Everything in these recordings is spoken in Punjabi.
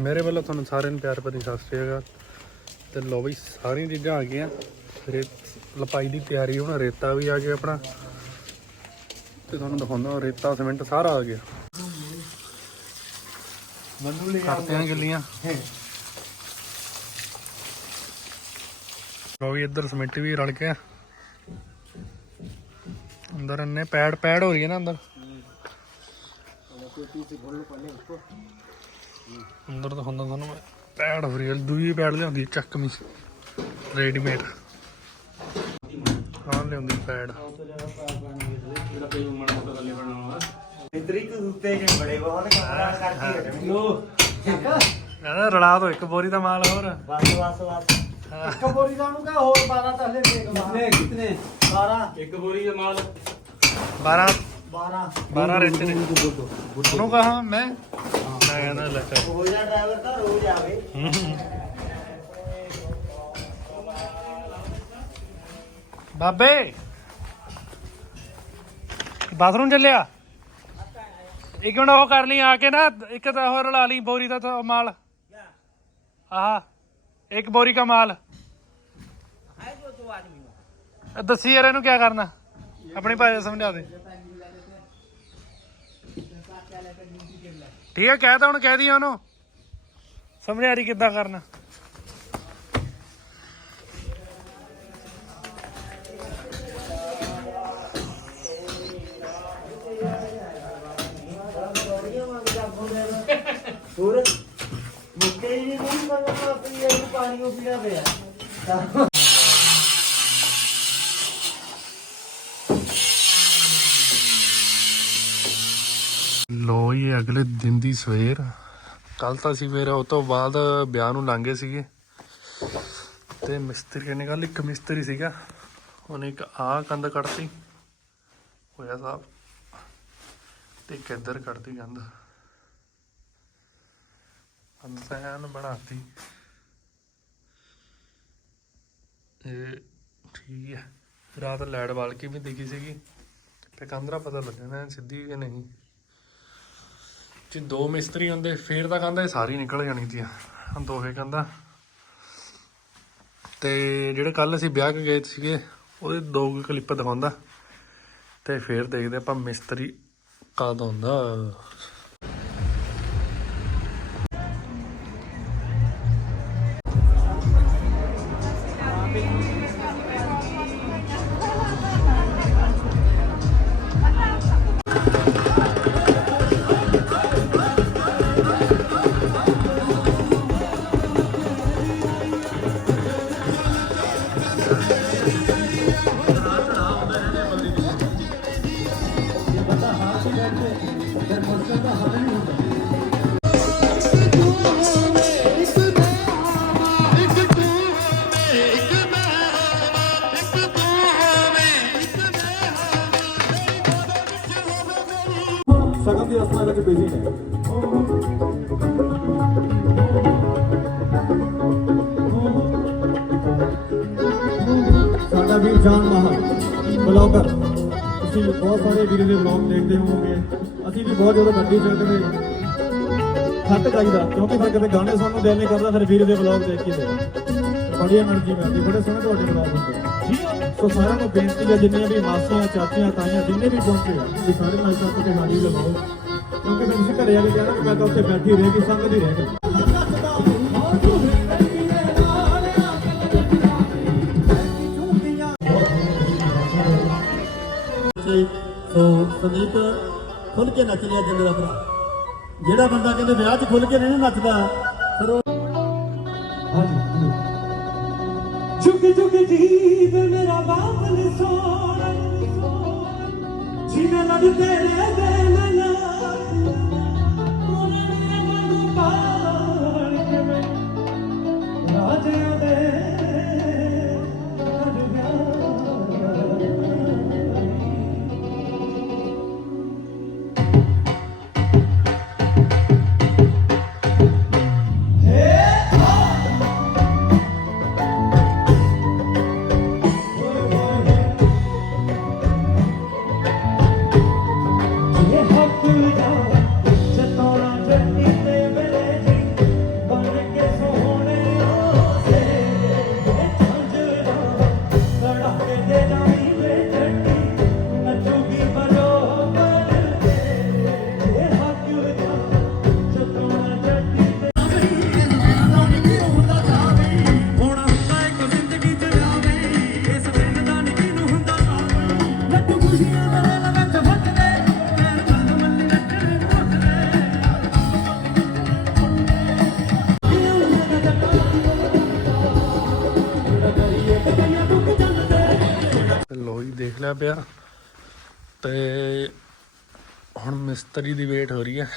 ਮੇਰੇ ਵੱਲੋਂ ਤੁਹਾਨੂੰ ਸਾਰਿਆਂ ਨੂੰ ਪਿਆਰ ਭਰੀ ਸਤਿ ਸ਼੍ਰੀ ਅਕਾਲ। ਤੇ ਲੋ ਬਈ ਸਾਰੀਆਂ ਚੀਜ਼ਾਂ ਆ ਗਈਆਂ। ਰੇਤ ਲਪਾਈ ਦੀ ਤਿਆਰੀ ਹੁਣ ਰੇਤਾ ਵੀ ਆ ਗਿਆ ਆਪਣਾ। ਤੇ ਤੁਹਾਨੂੰ ਦਿਖਾਉਂਦਾ ਰੇਤਾ ਸਿਮੈਂਟ ਸਾਰਾ ਆ ਗਿਆ। ਮੈਨੂੰ ਲੈ ਕਰਤੇ ਆਂ ਗਿੱਲੀਆਂ ਲੋ ਵੀ ਇੱਧਰ ਸਿਮੈਂਟ ਵੀ ਰਲ ਗਿਆ। ਅੰਦਰ ਇੰਨੇ ਪੈੜ ਪੈੜ ਹੋ ਰਹੀ ਹੈ ਨਾ ਅੰਦਰ। ਅੰਦਰ ਤਾਂ ਹੁੰਦਾ ਤੁਹਾਨੂੰ ਮੈਂ। ਹੈ ਦੂਈ ਪੈੜ ਲਿਆਉਂਦੀ ਚੱਕਵੀਂ ਰੈਡੀਮੇਡ ਹਾਂ ਲਿਆਉਂਦੀ ਪੈੜ ਇਤਰੀ ਕੁ ਉੱਤੇ ਜੇ ਬੜੇ ਬਹੁਤ ਕਮਰਾ ਕਰਕੇ ਹਟਣੀ ਲੋ ਕਹਿੰਦਾ ਰਲਾ ਦੋ ਇੱਕ ਬੋਰੀ ਦਾ ਮਾਲ ਹੋਰ। ਬਸ ਬਸ ਬਸ ਇੱਕ ਬੋਰੀ ਦਾ ਨੂੰ ਕਹ ਹੋਰ 12 ਤਾਂ ਹਲੇ ਦੇਖ ਕਿਤਨੇ ਕਿਤਨੇ 12 ਇੱਕ ਬੋਰੀ ਦਾ ਮਾਲ। 12 12 12 ਰੇਟ ਨੇ। ਉਹਨੂੰ ਕਹਾ ਮੈਂ ਮੈਂ? ਕਹਿੰਦਾ ਲੈ ਕਰ ਹੋ ਜਾ ਡਰਾਈਵਰ ਤਾਂ ਰੋਜ਼ ਆਵੇ। ਬਾਬੇ ਬਾਥਰੂਮ ਚੱਲਿਆ? ਇੱਕ ਮਿੰਟ ਉਹ ਕਰ ਲਈ ਆ ਕੇ ਨਾ ਇੱਕ ਤਾਂ ਹੋਰ ਲਾ ਲਈ ਬੋਰੀ ਦਾ ਤਾਂ ਮਾਲ। ਆਹ ਇੱਕ ਬੋਰੀ ਦਾ ਮਾਲ। ਦੱਸੀ ਯਾਰ ਇਹਨੂੰ ਕੀ ਕਰਨਾ? ਆਪਣੀ ਭਾਸ਼ਾ ਸਮਝਾ ਦੇ। ਠੀਕ ਹੈ, ਕਹਿ ਤਾ ਹੁਣ ਕਹਿ ਦੀ ਉਹਨੂੰ। ਸਮਝਾ ਕਿੱਦਾਂ ਕਰਨਾ? ਹੋਰ, ਮੁੱਕੇ ਹੀ ਨਹੀਂ ਕਰਨਾ ਪਾਣੀ ਉਹ ਪੀਣਾ ਪਿਆ ਲੋ ਇਹ ਅਗਲੇ ਦਿਨ ਦੀ ਸਵੇਰ। ਕੱਲ ਤਾਂ ਸੀ ਫਿਰ ਉਹ ਤੋਂ ਬਾਅਦ ਵਿਆਹ ਨੂੰ ਲੰਘੇ ਸੀਗੇ। ਤੇ ਮਿਸਤਰੀ ਨੇ ਗੱਲ ਇੱਕ ਮਿਸਤਰੀ ਸੀਗਾ। ਉਹਨੇ ਇੱਕ ਆ ਕੰਧ ਕੱਢਤੀ। ਹੋਇਆ ਸਾਹਿਬ ਤੇ ਇੱਕ ਇੱਧਰ ਕੱਢਤੀ ਕੰਧ। ਅੰਸੈਨ ਬਣਾਤੀ। ਇਹ ਠੀਕ ਹੈ। ਰਾਤ ਲਾਈਟ ਬਾਲ ਕੇ ਵੀ ਦੇਖੀ ਸੀਗੀ। ਤੇ ਕੰਧਰਾ ਪਤਾ ਲੱਗਣਾ ਐਨ ਸਿੱਧੀ ਕਿ ਨਹੀਂ। ਜੇ ਦੋ ਮਿਸਤਰੀ ਹੁੰਦੇ, ਫੇਰ ਤਾਂ ਕਹਿੰਦਾ ਇਹ ਸਾਰੀ ਨਿਕਲ ਜਾਣੀ ਸੀ। ਦੋਹੇ ਕਹਿੰਦਾ। ਤੇ ਜਿਹੜੇ ਕੱਲ ਅਸੀਂ ਵਿਆਹ ਕੇ ਗਏ ਸੀਗੇ, ਉਹਦੇ ਦੋ ਕਲਿੱਪ ਦਿਖਾਉਂਦਾ। ਤੇ ਫੇਰ ਦੇਖਦੇ ਆਪਾਂ ਮਿਸਤਰੀ ਕਦ ਹੁੰਦਾ ਜੀ ਦੇ ਵਲੌਗ ਦੇਖਦੇ ਹੋਵੋਗੇ। ਅਸੀਂ ਵੀ ਬਹੁਤ ਜ਼ਿਆਦਾ ਵੱਡੀ ਚੜ੍ਹ ਕੇ ਥੱਕ ਜਾਈਦਾ ਕਿਉਂਕਿ ਫਿਰ ਕਦੇ ਗਾਣੇ ਸਾਨੂੰ ਨੂੰ ਦਿਲ ਨਹੀਂ ਕਰਦਾ, ਫਿਰ ਵੀਰ ਦੇ ਵਲੌਗ ਦੇਖ ਕੇ ਤੇ ਬੜੀ એનર્ਜੀ ਮਿਲਦੀ, ਬੜੇ ਸੋਹਣੇ ਤੁਹਾਡੇ ਵਲੌਗ ਹੁੰਦੇ। ਸੋ ਸਾਰਿਆਂ ਨੂੰ ਬੇਨਤੀ ਹੈ, ਜਿੰਨੀਆਂ ਵੀ ਮਾਸੀਆਂ, ਚਾਚੀਆਂ, ਤਾਈਆਂ, ਜਿੰਨੇ ਵੀ ਪਹੁੰਚੇ, ਵੀ ਸਾਰੇ ਨਾਲ ਸਭ ਤੇ ਗਾੜੀ ਲਗਾਓ ਕਿਉਂਕਿ ਫਿਰ ਤੁਸੀਂ ਘਰੇ ਆ ਕੇ ਕਹਿਣਾ ਕਿ ਮੈਂ ਤਾਂ ਉੱਥੇ ਬੈਠੀ ਰਹਿ ਗਈ ਸੰਗ ਰਹਿ ਗਈ। ਸੰਦੀਪ ਖੁੱਲ ਕੇ ਨੱਚ ਲਿਆ ਜਿੰਦ ਭਰਾ। ਜਿਹੜਾ ਬੰਦਾ ਕਹਿੰਦੇ ਵਿਆਹ 'ਚ ਖੁੱਲ ਕੇ ਨਹੀਂ ਨੱਚਦਾ, ਫਿਰ ਉਹ ਚੁੱਕ ਚੁੱਕ ਜੀਵ ਮੇਰਾ ਬਾਬਲ ਸੋਣਾ ਜਿਵੇਂ ਲੜ ਤੇਰੇ hop through down. ਲਿਆ ਪਿਆ ਤੇ ਹੁਣ ਮਿਸਤਰੀ ਦੀ ਵੇਟ ਹੋ ਰਹੀ ਹੈ।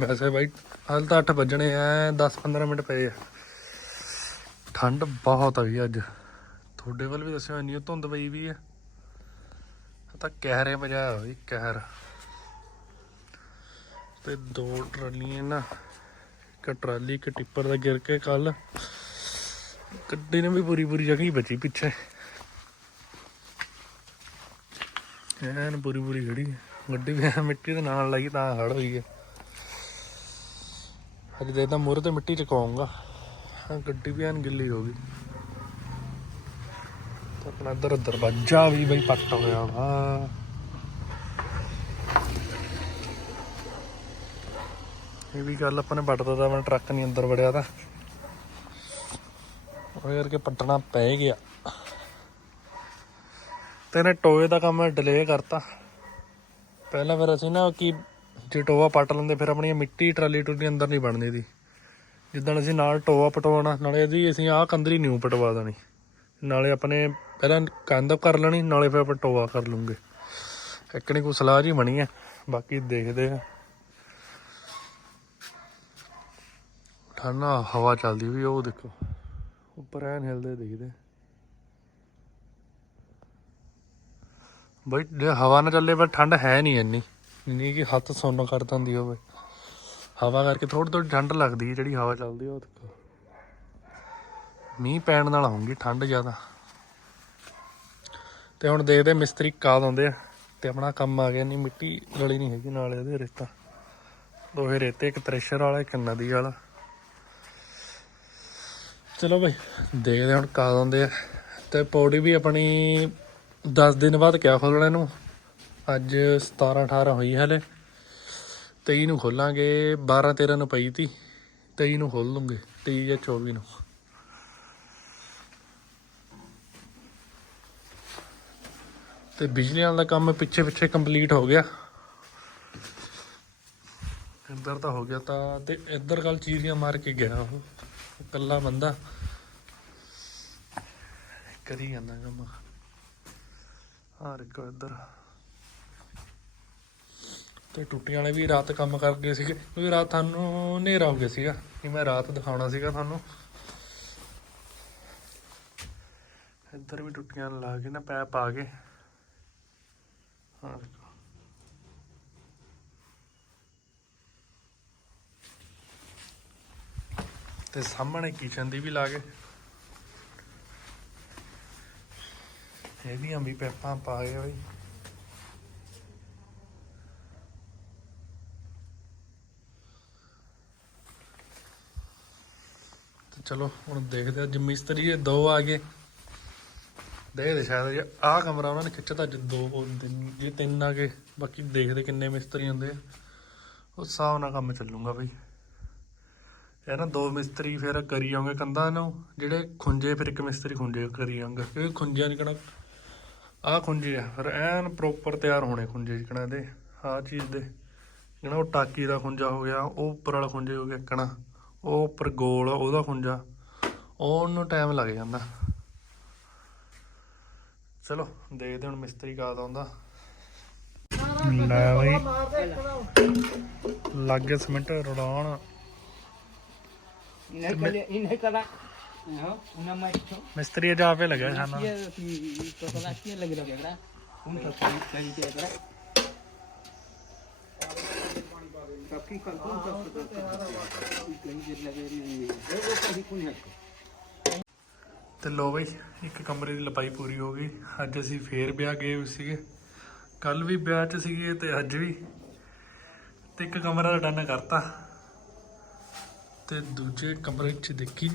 ਵੈਸੇ ਬਾਈ, ਹਾਲ ਤਾਂ 8 ਵੱਜਣੇ ਆ 10-15 ਮਿੰਟ ਪਏ ਆ। ਠੰਡ ਬਹੁਤ ਆ ਗਈ ਅੱਜ। ਤੁਹਾਡੇ ਵੱਲ ਵੀ ਦੱਸਿਓ, ਇੰਨੀ ਧੁੰਦ ਪਈ ਵੀ ਆ। ਤਾਂ ਕਹਿਰੇ ਮਜਾ ਹੋਈ ਕਹਿਰ। ਤੇ ਦੋ ਟਰਾਲੀਆਂ ਨਾ, ਇੱਕ ਟਰਾਲੀ, ਇੱਕ ਟਿੱਪਰ ਦਾ ਗਿਰ ਕੇ ਕੱਲ ਗੱਡੀ ਨੇ ਵੀ ਪੂਰੀ ਪੂਰੀ ਜਗ੍ਹਾ ਹੀ ਬਚੀ ਪਿੱਛੇ। ਐਨ ਪੂਰੀ ਪੂਰੀ ਖੜੀ ਹੈ। ਗੱਡੀ ਵੀ ਐਨ ਮਿੱਟੀ ਦੇ ਨਾਲ ਲਾਈ ਤਾਂ ਹੜ ਹੋਈ ਹੈ ਅੱਜ ਦੇ ਤਾਂ ਮੂਹਰੇ ਤੇ ਮਿੱਟੀ ਚਕਾਉਂਗਾ ਗੱਡੀ ਵੀ ਐਨ ਗਿੱਲੀ ਹੋ ਗਈ। ਤੇ ਆਪਣਾ ਇੱਧਰ ਦਰਵਾਜ਼ਾ ਵੀ ਬਈ ਪੱਟ ਹੋਇਆ ਵਾ। ਇਹ ਵੀ ਗੱਲ ਆਪਾਂ ਨੇ ਪੱਟਦਾ ਤਾਂ ਆਪਣਾ ਟਰੱਕ ਨਹੀਂ ਅੰਦਰ ਵੜਿਆ ਤਾਂ। ਉਹ ਕਰਕੇ ਪੱਟਣਾ ਪੈ ਗਿਆ। ਤੇ ਇਹਨੇ ਟੋਏ ਦਾ ਕੰਮ ਡਿਲੇ ਕਰਤਾ। ਪਹਿਲਾਂ ਫਿਰ ਅਸੀਂ ਨਾ ਕਿ ਜੇ ਟੋਆ ਪੱਟ ਲੈਂਦੇ, ਫਿਰ ਆਪਣੀ ਮਿੱਟੀ ਟਰਾਲੀ ਟੁੱਲੀ ਅੰਦਰ ਨਹੀਂ ਬਣਦੀ ਦੀ ਜਿੱਦਣ ਅਸੀਂ ਨਾਲ ਟੋਆ ਪਟਵਾਉਣਾ, ਨਾਲੇ ਇਹਦੀ ਅਸੀਂ ਆਹ ਕੰਦਰੀ ਨਿਊ ਪਟਵਾ ਦੇਣੀ। ਨਾਲੇ ਆਪਣੇ ਪਹਿਲਾਂ ਕੰਧ ਕਰ ਲੈਣੀ, ਨਾਲੇ ਫਿਰ ਆਪਾਂ ਟੋਆ ਕਰ ਲੂੰਗੇ। ਇੱਕ ਨੇ ਕੋਈ ਸਲਾਹ ਜੀ ਬਣੀ ਹੈ ਬਾਕੀ ਦੇਖਦੇ ਆ। ਠੰਡਾ ਹਵਾ ਚੱਲਦੀ ਵੀ ਉਹ ਦੇਖੋ। ਉੱਪਰ ਐਨ ਹਿਲਦੇ ਦਿਖਦੇ ਬਈ, ਜੇ ਹਵਾ ਨਾ ਚੱਲੇ ਪਰ ਠੰਡ ਹੈ ਨਹੀਂ ਇੰਨੀ। ਇੰਨੀ ਕਿ ਹੱਥ ਸੁੰਨ ਕਰ ਦਿੰਦੀ ਹੋਵੇ। ਹਵਾ ਕਰਕੇ ਥੋੜੀ ਥੋੜੀ ਠੰਡ ਲੱਗਦੀ ਹੈ ਜਿਹੜੀ ਹਵਾ ਚੱਲਦੀ ਆ, ਉਹ ਮੀਂਹ ਪੈਣ ਨਾਲ ਹੋਊਗੀ ਠੰਡ ਜ਼ਿਆਦਾ। ਤੇ ਹੁਣ ਦੇਖਦੇ ਮਿਸਤਰੀ ਕਾਦ ਆਉਂਦੇ ਆ, ਤੇ ਆਪਣਾ ਕੰਮ ਆ ਗਿਆ ਨਹੀਂ ਮਿੱਟੀ ਗਲੀ ਨਹੀਂ ਹੈਗੀ ਨਾਲ ਇਹਦੇ ਰੇਤਾ। ਦੋਹੇ ਰੇਤੇ, ਇੱਕ ਥ੍ਰੈਸ਼ਰ ਵਾਲਾ, ਇੱਕ ਨਦੀ ਵਾਲਾ। ਚਲੋ ਭਾਈ ਦੇਖਦੇ ਹੁਣ ਕਾਦ ਆਉਂਦੇ ਆ। ਤੇ ਪੌੜੀ ਵੀ ਆਪਣੀ 10 ਦਿਨ ਬਾਅਦ ਕਿਆ ਖੋਲਣਾ ਇਹਨੂੰ? ਅੱਜ 17 18 ਹੋਈ ਹਲੇ। 23 ਨੂੰ ਖੋਲਾਂਗੇ 12 13 ਨੂੰ ਪਈ ਤੀ। 23 ਨੂੰ ਖੋਲ ਲੂੰਗੇ 23 ਜਾਂ 24 ਨੂੰ। ਤੇ ਬਿਜਲੀ ਵਾਲਾ ਦਾ ਕੰਮ ਪਿੱਛੇ ਪਿੱਛੇ ਕੰਪਲੀਟ ਹੋ ਗਿਆ। ਇੱਧਰ ਤਾਂ ਹੋ ਗਿਆ ਤਾਂ, ਤੇ ਇੱਧਰ ਕੱਲ ਚੀਰੀਆਂ ਮਾਰ ਕੇ ਗਿਆ ਉਹ। ਇਕੱਲਾ ਬੰਦਾ। ਕਰੀ ਜਾਂਦਾ ਕੰਮ। ਆ ਰਿਕੋ ਇੱਧਰ। ਤੇ ਟੁੱਟੀਆਂ ਵਾਲੇ ਵੀ ਰਾਤ ਕੰਮ ਕਰ ਗਏ ਸੀਗੇ, ਕਿਉਂਕਿ ਰਾਤ ਤੁਹਾਨੂੰ ਹਨੇਰਾ ਹੋ ਗਿਆ ਸੀਗਾ, ਕਿ ਮੈਂ ਰਾਤ ਦਿਖਾਉਣਾ ਸੀਗਾ ਤੁਹਾਨੂੰ। ਇੱਧਰ ਵੀ ਟੁੱਟੀਆਂ ਲਾ ਕੇ ਨਾ ਪੈਪ ਪਾ ਕੇ ਹਾਂ ਦੇਖੋ। ਤੇ ਸਾਹਮਣੇ ਕਿਚਨ ਦੀ ਵੀ ਲਾ ਕੇ ਇਹਦੀਆਂ ਵੀ ਪੈਪਾਂ ਪਾ ਗਏ ਬਈ। ਚਲੋ, ਹੁਣ ਦੇਖਦੇ ਆ ਜੇ ਮਿਸਤਰੀ ਇਹ ਦੋ ਆ ਗਏ। ਦੇਖਦੇ ਸ਼ਾਇਦ ਜੇ ਆਹ ਕਮਰਾ ਉਹਨਾਂ ਨੇ ਖਿੱਚਤਾ ਜੇ ਦੋ ਤਿੰਨ ਜੇ ਤਿੰਨ ਆ ਗਏ। ਬਾਕੀ ਦੇਖਦੇ ਕਿੰਨੇ ਮਿਸਤਰੀ ਹੁੰਦੇ ਆ। ਉਸ ਹਿਸਾਬ ਨਾਲ ਕੰਮ ਚੱਲੂਗਾ ਬਈ। ਇਹ ਨਾ ਦੋ ਮਿਸਤਰੀ ਫਿਰ ਕਰੀ ਆਉਂਗੇ ਕੰਧਾਂ ਨੂੰ, ਜਿਹੜੇ ਖੁੰਝੇ ਫਿਰ ਇੱਕ ਮਿਸਤਰੀ ਖੁੰਝੇ ਕਰੀ ਜਾਊਗਾ ਕਿਉਂਕਿ ਖੁੰਝਿਆਂ ਨਹੀਂ ਕਹਣਾ ਆਹ ਖੁੰਝੇ ਆ ਫਿਰ ਐਨ ਪ੍ਰੋਪਰ ਤਿਆਰ ਹੋਣੇ ਖੁੰਝੇ ਜਿਕਣਾ ਦੇ। ਆਹ ਚੀਜ਼ ਦੇ। ਜਿਹੜਾ ਉਹ ਟਾਕੀ ਦਾ ਖੁੰਝਾ ਹੋ ਗਿਆ ਉਹ ਉੱਪਰ ਵਾਲਾ ਖੁੰਝੇ ਹੋ ਗਿਆ ਕਣਾ। ਉਹ ਉੱਪਰ ਗੋਲ ਆ, ਉਹਦਾ ਖੁੰਝਾ। ਉਹਨੂੰ ਟਾਈਮ ਲੱਗ ਜਾਂਦਾ। ਚਲੋ ਦੇਖਦੇ ਹੁਣ ਮਿਸਤਰੀ ਕਾਦ ਆਉਂਦਾ ਲੈ ਬਈ। ਲੱਗ ਗਿਆ ਸਿਮੈਂਟ ਰੜਾਉਣ। ini kala. Ni. Ego kali pun है. ਤੇ ਲੋ ਬਈ ਇੱਕ ਕਮਰੇ ਦੀ ਲਪਾਈ ਪੂਰੀ ਹੋ ਗਈ ਅੱਜ ਅਸੀਂ ਫੇਰ ਵਿਆਹ ਗਏ ਹੋਏ ਸੀਗੇ ਕੱਲ ਵੀ ਵਿਆਹ 'ਚ ਸੀਗੇ ਤੇ ਅੱਜ ਵੀ ਤੇ ਇੱਕ ਕਮਰਾ ਡਨ ਕਰਤਾ ਤੇ ਦੂਜੇ ਕਮਰੇ 'ਚ ਦੇਖੀ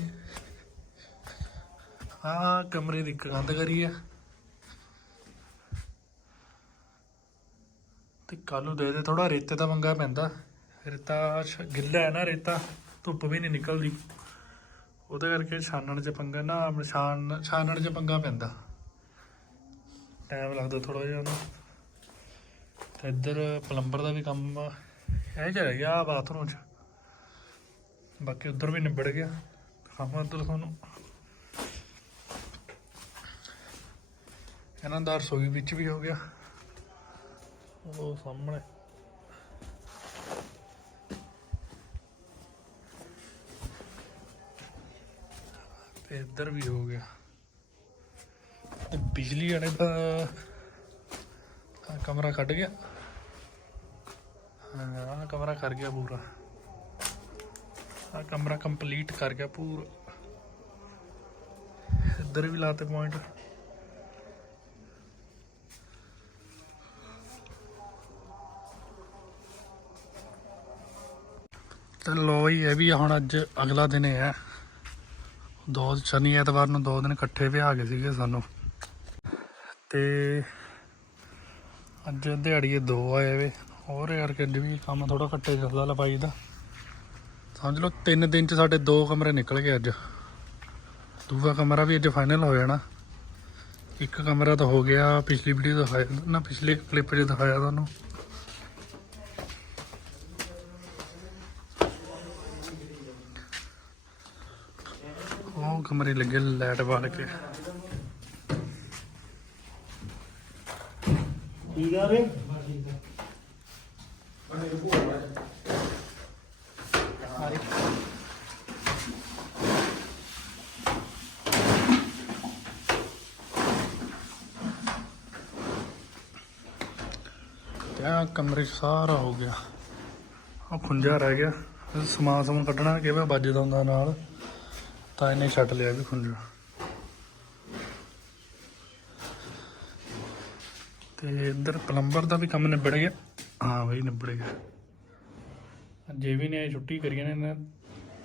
ਆਹ ਕਮਰੇ ਦੀ ਕੰਧ ਕਰੀ ਆ। ਤੇ ਕੱਲ ਨੂੰ ਦੇ ਦੇ ਥੋੜਾ ਰੇਤੇ ਦਾ ਮੰਗਾ ਪੈਂਦਾ। ਰੇਤਾ ਗਿੱਲਾ ਹੈ ਨਾ ਰੇਤਾ, ਧੁੱਪ ਵੀ ਨਹੀਂ ਨਿਕਲਦੀ। ਉਹਦੇ ਕਰਕੇ ਛਾਨਣ 'ਚ ਪੰਗਾ ਨਾ, ਛਾਨ, ਛਾਨਣ 'ਚ ਪੰਗਾ ਪੈਂਦਾ। ਟਾਈਮ ਲੱਗਦਾ ਥੋੜਾ ਜਿਹਾ ਉਹਨੂੰ। ਤੇ ਇੱਧਰ ਪਲੰਬਰ ਦਾ ਵੀ ਕੰਮ ਇਹ ਜਿਹਾ ਰਹਿ ਗਿਆ ਬਾਥਰੂਮ 'ਚ। ਬਾਕੀ ਉੱਧਰ ਵੀ ਨਿਬੜ ਗਿਆ। ਖਾਵਾਂ ਉੱਧਰ ਤੁਹਾਨੂੰ। ਇਹਨਾਂ ਦਾ ਰਸੋਈ ਵਿੱਚ ਵੀ ਹੋ ਗਿਆ। ਉਹ ਸਾਹਮਣੇ। ਤੇ ਇੱਧਰ ਵੀ ਹੋ ਗਿਆ। ਤੇ ਬਿਜਲੀ ਵਾਲੇ ਦਾ ਕਮਰਾ ਕੱਢ ਗਿਆ। ਹਾਂ ਕਮਰਾ ਕਰ ਗਿਆ ਪੂਰਾ। ਆ ਕਮਰਾ ਕੰਪਲੀਟ ਕਰ ਗਿਆ ਪੂਰਾ। ਇੱਧਰ ਵੀ ਲਾਤੇ ਪੁਆਇੰਟ ਤੇ ਲੋ ਹੀ ਇਹ ਵੀ ਹੁਣ ਅੱਜ ਅਗਲਾ ਦਿਨ ਹੈ ਦੋ ਸ਼ਨੀ ਐਤਵਾਰ ਨੂੰ ਦੋ ਦਿਨ ਇਕੱਠੇ ਵਿਆਹ ਗਏ ਸੀਗੇ ਸਾਨੂੰ। ਤੇ ਅੱਜ ਦਿਹਾੜੀਏ ਦੋ ਆਏ ਵੇ। ਹੋਰ ਯਾਰ ਕਿੰਨੇ ਵੀ ਕੰਮ ਥੋੜਾ ਘੱਟੇ ਚੱਲਦਾ ਲਪਾਈ ਦਾ। ਸਮਝ ਲਓ, ਤਿੰਨ ਦਿਨ ਚ ਸਾਡੇ ਦੋ ਕਮਰੇ ਨਿਕਲ ਗਏ ਅੱਜ। ਦੂਜਾ ਕਮਰਾ ਵੀ ਅੱਜ ਫਾਈਨਲ ਹੋ ਜਾਣਾ। ਇੱਕ ਕਮਰਾ ਤਾਂ ਹੋ ਗਿਆ, ਪਿਛਲੀ ਵੀਡੀਓ ਦਿਖਾਇਆ ਨਾ, ਪਿਛਲੇ ਕਲਿੱਪ 'ਚ ਦਿਖਾਇਆ ਤੁਹਾਨੂੰ। ਉਹ ਕਮਰੇ ਲੱਗੇ ਲਾਈਟ ਬਾਲ ਕੇ। ਠੀਕ ਆ ਵੇ ਆਹ ਕਮਰੇ ਸਾਰਾ ਹੋ ਗਿਆ। ਉਹ ਖੁੰਝਾ ਰਹਿ ਗਿਆ। ਸਮਾਨ ਸਮੂਨ ਕੱਢਣਾ ਕਿਵੇਂ ਵੱਜਦਾ ਹੁੰਦਾ ਨਾਲ? ਤਾਂ ਇਹਨੇ ਛੱਡ ਲਿਆ ਵੀ ਖੁੰਝਾ ਤੇ ਇੱਧਰ ਪਲੰਬਰ ਦਾ ਵੀ ਕੰਮ ਨਿਬੜ ਗਿਆ। ਹਾਂ ਬਈ ਨਿਬੜ ਗਿਆ। ਜੇ ਵੀ ਨੇ ਛੁੱਟੀ ਕਰੀ ਨੇ, ਇਹਨਾਂ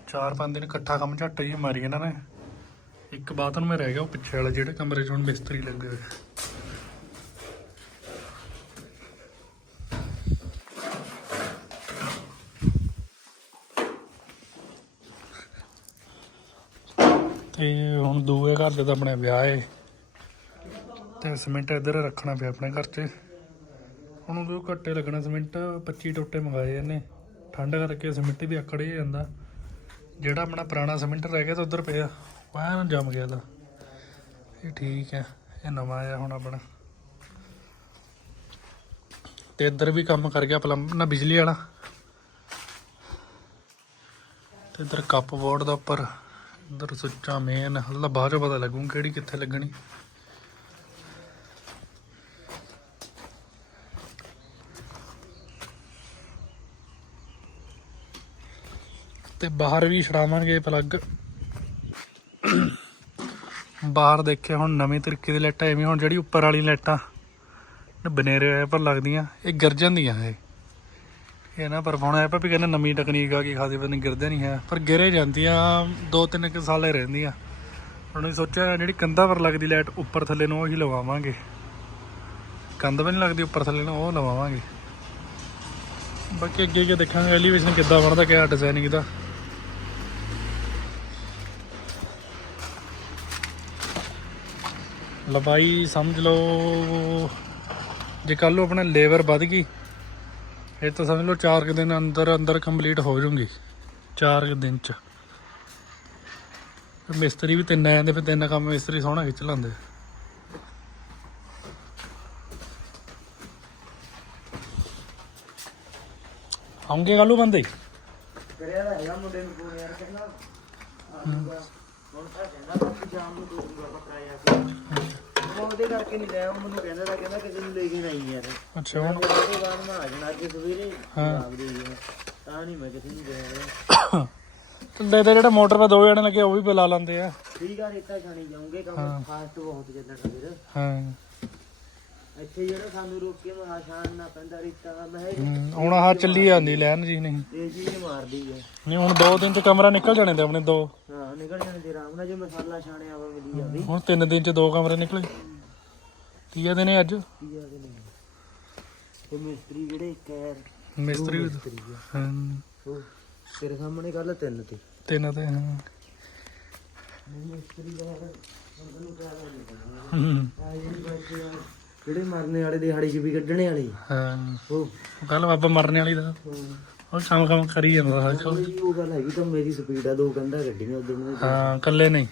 ਚਾਰ ਪੰਜ ਦਿਨ ਇਕੱਠਾ ਕੰਮ ਝੱਟ ਹੀ ਮਾਰੀ ਇਹਨਾਂ ਨੇ। ਇੱਕ ਬਾਥਰੂਮ ਮੇ ਰਹਿ ਗਿਆ ਉਹ ਪਿੱਛੇ ਵਾਲਾ, ਜਿਹੜੇ ਕਮਰੇ 'ਚ ਹੁਣ ਮਿਸਤਰੀ ਲੱਗੇ ਹੋਏ ਤੇ ਹੁਣ ਦੂਏ ਘਰ ਦੇ ਤਾਂ ਆਪਣੇ ਵਿਆਹ ਏ। ਤੇ ਸਿਮੈਂਟ ਇੱਧਰ ਰੱਖਣਾ ਪਿਆ ਆਪਣੇ ਘਰ 'ਚ। ਹੁਣ ਉਹ ਘੱਟੇ ਲੱਗਣਾ ਸਿਮੈਂਟ 25 ਟੋਟੇ ਮੰਗਾਏ ਇਹਨੇ। ਠੰਡ ਕਰਕੇ ਸਿਮੈਂਟ ਵੀ ਆਕੜ ਹੀ ਜਾਂਦਾ। ਜਿਹੜਾ ਆਪਣਾ ਪੁਰਾਣਾ ਸਿਮੈਂਟ ਰਹਿ ਗਿਆ ਤਾਂ ਉਧਰ ਪਿਆ। ਉਹ ਜੰਮ ਗਿਆ ਦਾ ਇਹ ਠੀਕ ਹੈ, ਇਹ ਨਵਾਂ ਆਇਆ ਹੁਣ ਆਪਣਾ। ਤੇ ਇੱਧਰ ਵੀ ਕੰਮ ਕਰ ਗਿਆ ਪਲੰਬ, ਨਾ ਬਿਜਲੀ ਵਾਲਾ। ਤੇ ਇੱਧਰ ਕੱਪ ਬੋਰਡ ਦਾ ਉੱਪਰ। ਅੰਦਰ ਸੁੱਚਾ ਮੇਨ ਹਲਾ ਬਾਅਦ ਚੋਂ ਪਤਾ ਲੱਗੂ ਕਿਹੜੀ ਕਿੱਥੇ ਲੱਗਣੀ। ਤੇ ਬਾਹਰ ਵੀ ਛਡਾਵਾਂਗੇ ਪਲੱਗ ਬਾਹਰ ਦੇਖਿਆ ਹੁਣ ਨਵੇਂ ਤਰੀਕੇ ਦੀ ਲਾਈਟਾਂ, ਐਵੇਂ ਹੁਣ ਜਿਹੜੀ ਉੱਪਰ ਵਾਲੀ ਲਾਈਟਾਂ ਬਨੇਰੇ ਹੋਏ ਪਰ ਲੱਗਦੀਆਂ, ਇਹ ਗਿਰ ਦੀਆਂ ਇਹ। ਇਹ ਨਾ, ਪਰ ਹੁਣ ਆਪਾਂ ਵੀ ਕਹਿੰਦੇ, ਨਵੀਂ ਟੈਕਨੀਕ ਆ ਗਈ ਖਾਦੀ ਪਤਾ ਗਿਰਦੇ ਨਹੀਂ ਹੈ। ਪਰ ਗਿਰੇ ਜਾਂਦੀਆਂ ਦੋ ਤਿੰਨ ਕੁ ਸਾਲੇ ਰਹਿੰਦੀਆਂ। ਹੁਣ ਅਸੀਂ ਸੋਚਿਆ, ਜਿਹੜੀ ਕੰਧਾਂ ਪਰ ਲੱਗਦੀ ਲਾਈਟ ਉੱਪਰ ਥੱਲੇ ਨੂੰ, ਉਹੀ ਲਵਾਵਾਂਗੇ। ਕੰਧ ਵੀ ਨਹੀਂ ਲੱਗਦੀ ਉੱਪਰ ਥੱਲੇ ਨੂੰ, ਉਹ ਲਵਾਵਾਂਗੇ। ਬਾਕੀ ਅੱਗੇ ਅੱਗੇ ਦੇਖਾਂਗੇ ਐਲੀਵੇਸ਼ਨ ਕਿੱਦਾਂ ਬਣਦਾ, ਕਿਆ ਡਿਜ਼ਾਈਨਿੰਗ ਦਾ ਲੰਬਾਈ ਸਮਝ ਲਓ, ਜੇ ਕੱਲ ਨੂੰ ਆਪਣਾ ਲੇਬਰ ਵੱਧ ਗਈ ਇਹ ਤਾਂ ਸਮਝ ਲਓ 4 ਕੁ ਦਿਨ ਅੰਦਰ ਅੰਦਰ ਕੰਪਲੀਟ ਹੋ ਜੂਗੀ 4 ਕੁ ਦਿਨ ਚ। ਮਿਸਤਰੀ ਵੀ ਤਿੰਨ ਆ ਜਾਂਦੇ ਫਿਰ ਤਿੰਨ ਕੰਮ ਮਿਸਤਰੀ ਸੋਹਣਾ ਖਿੱਚ ਲੈਂਦੇ। ਆਉਂਗੇ ਕੱਲੂ ਬੰਦੇ? ਕਰਿਆ ਤਾਂ ਹੈਗਾ ਮੁੰਡੇ ਨੂੰ ਫੋਨ ਯਾਰ ਕਹਿੰਦਾ। ਹੁਣ ਤਾਂ ਕਹਿੰਦਾ ਸ਼ਾਮ ਨੂੰ ਦੋਗਾ ਪੱਕਾ ਯਾਰ ਮੈਂ ਉਹਦੇ ਕਰਕੇ ਨਹੀਂ ਲਿਆ ਉਹ ਮੈਨੂੰ ਕਹਿੰਦਾ ਤਾਂ ਕਹਿੰਦਾ ਕਿਸੇ ਨੂੰ ਲੈ ਕੇ ਨਹੀਂ ਯਾਰ ਅੱਛਾ। ਮੈਂ ਹੁਣ ਉਹਦੇ ਬਾਅਦ ਮੈਂ ਆ ਜਾਣਾ ਅੱਜ ਸਵੇਰੇ ਹਾਂ। ਆਪ ਦੇ ਹੀ ਆ। ਤਾਂ ਨਹੀਂ ਮੈਂ ਕਿਸੇ ਨੂੰ ਗਿਆ। ਤੇ ਤੇ ਜਿਹੜਾ ਮੋਟਰ 'ਤੇ ਦੋ ਜਣੇ ਲੱਗੇ ਉਹ ਵੀ ਬੁਲਾ ਲੈਂਦੇ ਆ। ਠੀਕ ਆ ਰੇਤਾ ਛਾਣੀ ਜਾਉਂਗੇ ਕੰਮ ਫਾਸਟ ਬਹੁਤ ਚੱਲਣਾ ਫਿਰ। ਹਾਂ। ਇੱਥੇ ਜਿਹੜਾ ਸਾਨੂੰ ਰੋਕ ਕੇ ਮਹਾ ਛਾਣਨਾ ਪੈਂਦਾ ਰੇਤਾ ਦਾ ਮੈਂ ਹਮ, ਹੁਣ ਆਹ ਚੱਲੀ ਜਾਂਦੀ ਲੈਣ ਜੀ ਨਹੀਂ। ਇਹ ਚੀਜ਼ ਮਾਰਦੀ ਹੈ ਨਹੀਂ ਹੁਣ ਦੋ ਦਿਨ 'ਚ ਕਮਰਾ ਨਿਕਲ ਜਾਣੇ ਤੇ ਆਪਣੇ ਦੋ। ਹਾਂ ਨਿਕਲ ਜਾਣੇ ਤੇ ਆਰਾਮ ਨਾਲ ਜੇ ਮਸਾਲਾ ਛਾਣਿਆ ਵਾ ਮਿਲੀ ਜਾਂਦੀ ਹੁਣ ਤਿੰਨ ਦਿਨ 'ਚ ਦੋ ਕਮਰੇ ਨਿਕਲੇ। ਤੀਆ ਦਿਨ ਹੈ ਅੱਜ? ਕੀ ਆ ਨਹੀਂ ਤੇ ਮਿਸਤਰੀ ਜਿਹੜੇ ਹੈ ਮਿਸਤਰੀ ਵੀ- ਮਿਸਤਰੀ ਆ। ਹਾਂ। ਉਹ ਤੇਰੇ ਸਾਹਮਣੇ ਗੱਲ ਤਿੰਨ ਤੇ। ਤਿੰਨ ਤੇ ਹਾਂ। ਮਿਸਤਰੀ ਦਾ ਹੁਣ ਤੈਨੂੰ ਕਿਆ ਕਰਨਾ ਹਮ, ਆ ਜਿਹੜੀ ਬਾਕੀ ਆ ਜਿਹੜੇ ਮਰਨੇ ਵਾਲੇ ਦਿਹਾੜੀ ਚ ਵੀ ਕੱਢਣੇ ਵਾਲੀ। ਹਾਂ। ਉਹ ਕੱਲ ਬਾਬਾ ਮਰਨੇ ਵਾਲੀ ਦਾ। ਉਹ ਕੰਮ ਕੰਮ ਕਰੀ ਜਾਂਦਾ ਸਾਰਾ ਉਹ ਗੱਲ ਹੈਗੀ ਤਾਂ ਮੇਰੀ ਸਪੀਡ ਆ ਦੋ ਕੰਧਾਂ ਕੱਢੀਆਂ ਉਧਰ ਨੂੰ। ਹਾਂ ਇਕੱਲੇ ਨਹੀਂ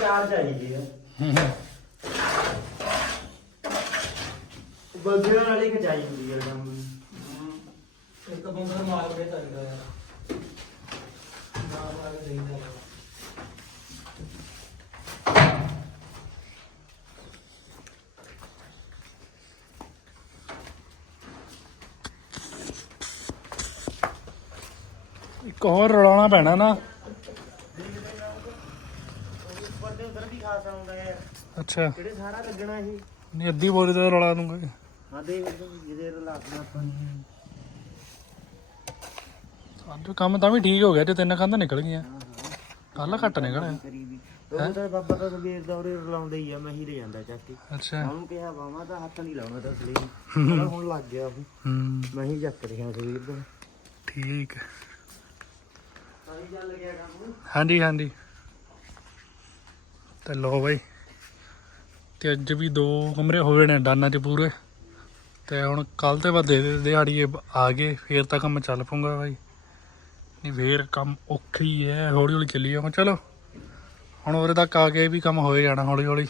ਚਾਰ ਚਾਹੀਦੇ ਆ ਬਲਦੇਵ ਨਾਲ ਇੱਕ ਚਾਹੀਦੀ ਹੈ ਕੰਮ ਇੱਕ ਬੰਦਾ ਮਾਰ ਕੇ ਚਾਹੀਦਾ ਯਾਰ। ਮਾਰ ਮਾਰ ਕੇ ਦੇਈਦਾ ਇੱਕ ਹੋਰ ਰਲਾਉਣਾ ਪੈਣਾ ਨਾ ਉੱਪਰ ਤੇ ਉਧਰ ਵੀ ਖਾਸ ਆਉਂਦਾ ਹੈ। ਅੱਛਾ। ਕਿਹੜੇ ਸਾਰਾ ਲੱਗਣਾ ਇਹ। ਨਹੀਂ ਅੱਧੀ ਬੋਰੀ ਤਾਂ ਰਲਾ ਦੂੰਗਾ ਹਾਂ ਦੇਖ ਜਿਹਦੇ ਰਲਾਕਣਾ ਆਪਾਂ ਨੇ। ਅੱਜ ਕੰਮ ਤਾਂ ਵੀ ਠੀਕ ਹੋ ਗਿਆ ਜੇ ਤਿੰਨ ਕੰਧ ਨਿਕਲ ਗਈਆਂ। ਕੱਲ ਘੱਟ ਨਿਕਲਿਆ। ਕਰੀ ਵੀ ਉਹ ਤਾਂ ਬਾਬਾ ਤਾਂ ਸਵੇਰ ਦਾ ਉਰੇ ਰਲਾਉਂਦਾ ਹੀ ਆ ਮੈਂ ਹੀ ਲੈ ਜਾਂਦਾ ਚੱਕ ਕੇ। ਅੱਛਾ। ਉਹਨੂੰ ਕਿਹਾ ਬਾਵਾ ਤਾਂ ਹੱਥ ਨਹੀਂ ਲਾਉਣਾ ਤਾਂ ਸਲੀ ਨੂੰ ਹੁਣ ਲੱਗ ਗਿਆ ਉਹ। ਹੂੰ। ਮੈਂ ਹੀ ਚੱਕ ਰਿਹਾ ਸਵੇਰ ਦਾ। ਠੀਕ। ਹੈ। ਸਾਰੀ ਚੱਲ ਗਿਆ ਕੰਮ। ਹਾਂਜੀ ਹਾਂਜੀ। ਤੇ ਲੋ ਬਾਈ। ਤੇ ਅੱਜ ਵੀ ਦੋ ਕਮਰੇ ਹੋ ਗਏ ਨੇ ਡਾਨਾ ਚ ਪੂਰੇ। ਤੇ ਹੁਣ ਕੱਲ ਤੇ ਬਾਅਦ ਦੇ ਦਿਹਾੜੀਏ ਆ ਗਏ, ਫੇਰ ਤਾਂ ਕੰਮ ਚੱਲ ਪੂਗਾ ਬਾਈ। ਨਹੀਂ, ਫੇਰ ਕੰਮ ਔਖੀ ਹੈ ਹੌਲੀ ਹੌਲੀ ਚੱਲੀ ਜਾਵਾਂ ਚਲੋ, ਹੁਣ ਉਹਦੇ ਤੱਕ ਆ ਕੇ ਵੀ ਕੰਮ ਹੋਏ ਜਾਣਾ ਹੌਲੀ ਹੌਲੀ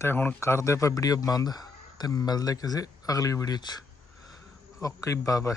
ਤੇ ਹੁਣ ਕਰਦੇ ਆਪਾਂ ਵੀਡੀਓ ਬੰਦ ਤੇ ਮਿਲਦੇ ਕਿਸੇ ਅਗਲੀ ਵੀਡੀਓ 'ਚ। Okay bye bye